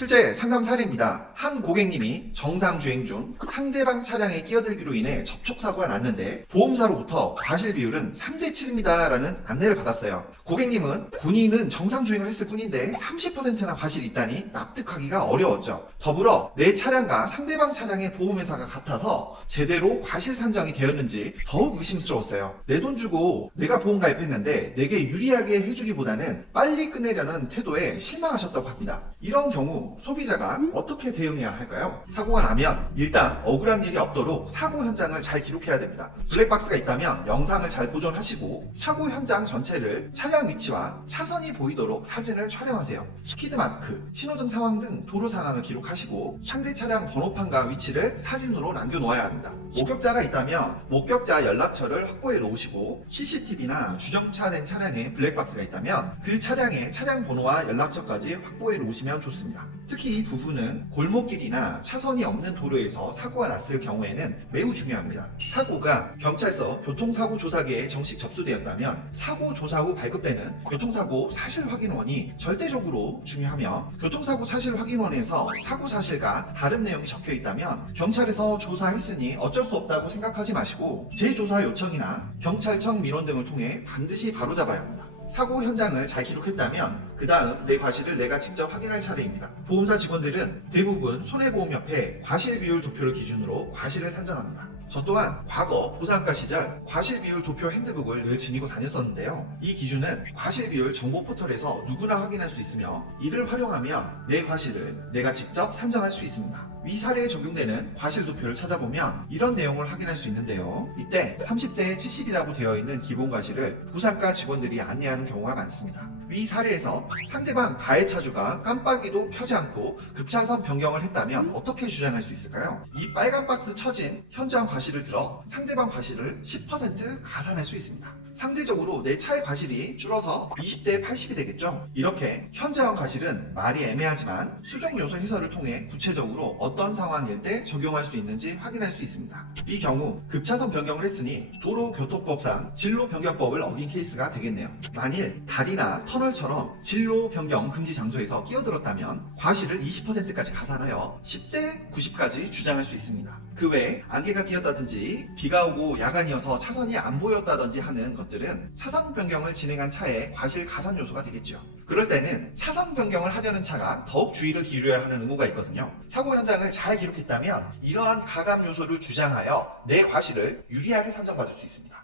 실제 상담 사례입니다. 한 고객님이 정상 주행 중 상대방 차량에 끼어들기로 인해 접촉사고가 났는데 보험사로부터 과실 비율은 3대 7입니다 라는 안내를 받았어요. 고객님은 본인은 정상 주행을 했을 뿐인데 30%나 과실이 있다니 납득하기가 어려웠죠. 더불어 내 차량과 상대방 차량의 보험회사가 같아서 제대로 과실 산정이 되었는지 더욱 의심스러웠어요. 내 돈 주고 내가 보험 가입했는데 내게 유리하게 해주기보다는 빨리 끝내려는 태도에 실망하셨다고 합니다. 이런 경우 소비자가 어떻게 대응해야 할까요? 사고가 나면 일단 억울한 일이 없도록 사고 현장을 잘 기록해야 됩니다. 블랙박스가 있다면 영상을 잘 보존하시고 사고 현장 전체를 차량 위치와 차선이 보이도록 사진을 촬영하세요. 스키드 마크, 신호등 상황 등 도로 상황을 기록하시고 상대 차량 번호판과 위치를 사진으로 남겨놓아야 합니다. 목격자가 있다면 목격자 연락처를 확보해 놓으시고 CCTV나 주정차된 차량에 블랙박스가 있다면 그 차량의 차량 번호와 연락처까지 확보해 놓으시면 좋습니다. 특히 이 부분은 골목길이나 차선이 없는 도로에서 사고가 났을 경우에는 매우 중요합니다. 사고가 경찰서 교통사고 조사계에 정식 접수되었다면 사고 조사 후 발급되는 교통사고 사실 확인원이 절대적으로 중요하며 교통사고 사실 확인원에서 사고 사실과 다른 내용이 적혀 있다면 경찰에서 조사했으니 어쩔 수 없다고 생각하지 마시고 재조사 요청이나 경찰청 민원 등을 통해 반드시 바로잡아야 합니다. 사고 현장을 잘 기록했다면 그 다음 내 과실을 내가 직접 확인할 차례입니다. 보험사 직원들은 대부분 손해보험협회 과실 비율 도표를 기준으로 과실을 산정합니다. 저 또한 과거 부산가 시절 과실비율 도표 핸드북을 늘 지니고 다녔었는데요. 이 기준은 과실비율 정보 포털에서 누구나 확인할 수 있으며 이를 활용하면 내 과실을 내가 직접 산정할 수 있습니다. 위 사례에 적용되는 과실 도표를 찾아보면 이런 내용을 확인할 수 있는데요. 이때 30대 70이라고 되어 있는 기본 과실을 부산가 직원들이 안내하는 경우가 많습니다. 위 사례에서 상대방 가해 차주가 깜빡이도 켜지 않고 급차선 변경을 했다면 어떻게 주장할 수 있을까요? 이 빨간 박스 쳐진 현장 과실을 들어 상대방 과실을 10% 가산할 수 있습니다. 상대적으로 내 차의 과실이 줄어서 20대 80이 되겠죠? 이렇게 현장 과실은 말이 애매하지만 수정 요소 해설을 통해 구체적으로 어떤 상황일 때 적용할 수 있는지 확인할 수 있습니다. 이 경우 급차선 변경을 했으니 도로교통법상 진로 변경법을 어긴 케이스가 되겠네요. 만일 다리나 터널처럼 진로 변경 금지 장소에서 끼어들었다면 과실을 20%까지 가산하여 10대 90까지 주장할 수 있습니다. 그 외에 안개가 끼었다든지 비가 오고 야간이어서 차선이 안 보였다든지 하는 것들은 차선 변경을 진행한 차의 과실 가산 요소가 되겠죠. 그럴 때는 차선 변경을 하려는 차가 더욱 주의를 기울여야 하는 의무가 있거든요. 사고 현장을 잘 기록했다면 이러한 가감 요소를 주장하여 내 과실을 유리하게 산정받을 수 있습니다.